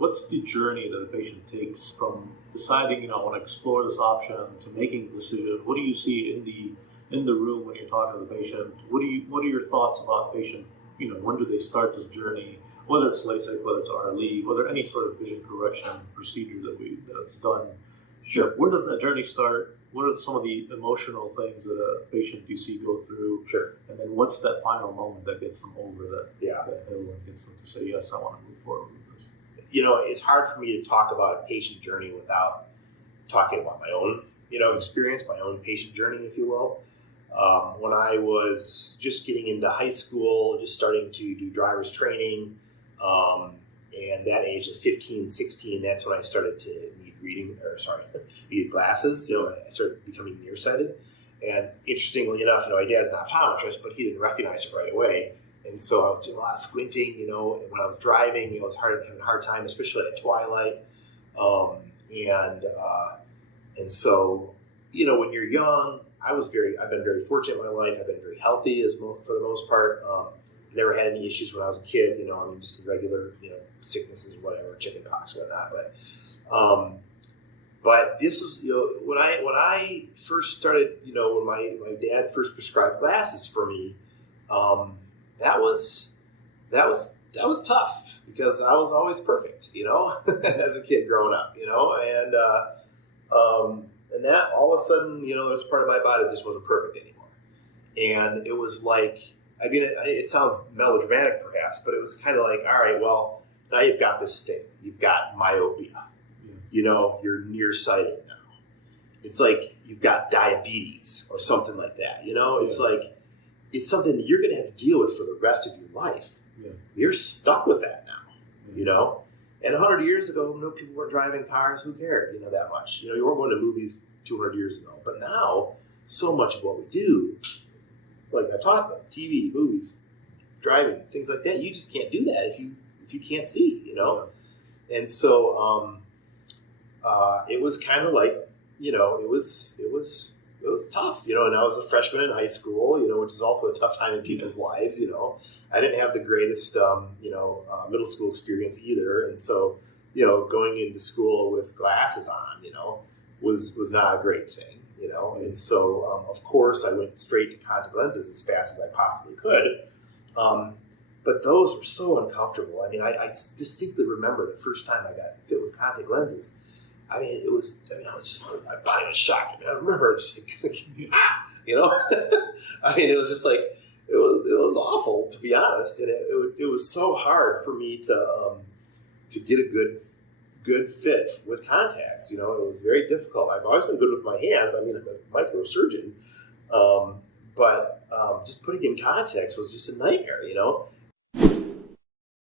what's the journey that a patient takes from deciding, I want to explore this option to making a decision? What do you see in the room when you're talking to the patient? What are your thoughts about patient? When do they start this journey? Whether it's LASIK, whether it's RLE, whether any sort of vision correction procedure that's done. Sure. Where does that journey start? What are some of the emotional things that a patient you see go through? Sure. And then what's that final moment that gets them over that hill and gets them to say, yes, I want to move forward with this? It's hard for me to talk about a patient journey without talking about my own, experience, my own patient journey, if you will. When I was just getting into high school, just starting to do driver's training, and that age of 15, 16, that's when I started to need glasses. I started becoming nearsighted. And interestingly enough, my dad's an optometrist, but he didn't recognize it right away. And so I was doing a lot of squinting, and when I was driving, it was having a hard time, especially at twilight. And so, when you're young, I've been very fortunate in my life. I've been very healthy for the most part. I never had any issues when I was a kid, just the regular, sicknesses or whatever, chicken pox, whatnot. But this was, when I first started, when my dad first prescribed glasses for me, that was tough because I was always perfect, as a kid growing up, and that all of a sudden, there's a part of my body that just wasn't perfect anymore. And it was like, it sounds melodramatic perhaps, but it was kind of like, all right, well, now you've got this thing. You've got myopia. You're nearsighted now. It's like you've got diabetes or something like that. It's like, it's something that you're going to have to deal with for the rest of your life. Yeah. You're stuck with that now, And 100 years ago, people weren't driving cars. Who cared, that much? You weren't going to movies 200 years ago. But now, so much of what we do, like I talked about, TV, movies, driving, things like that, you just can't do that if you can't see, Yeah. And so it was kind of like, it was tough, and I was a freshman in high school, which is also a tough time in people's lives, I didn't have the greatest, middle school experience either. And so, going into school with glasses on, was not a great thing, And so, of course, I went straight to contact lenses as fast as I possibly could. But those were so uncomfortable. I distinctly remember the first time I got fit with contact lenses. I was just, my body was shocked. I remember just like, it was just like, it was awful, to be honest. And it was so hard for me to get a good fit with contacts. It was very difficult. I've always been good with my hands. I'm a microsurgeon. But just putting in contacts was just a nightmare,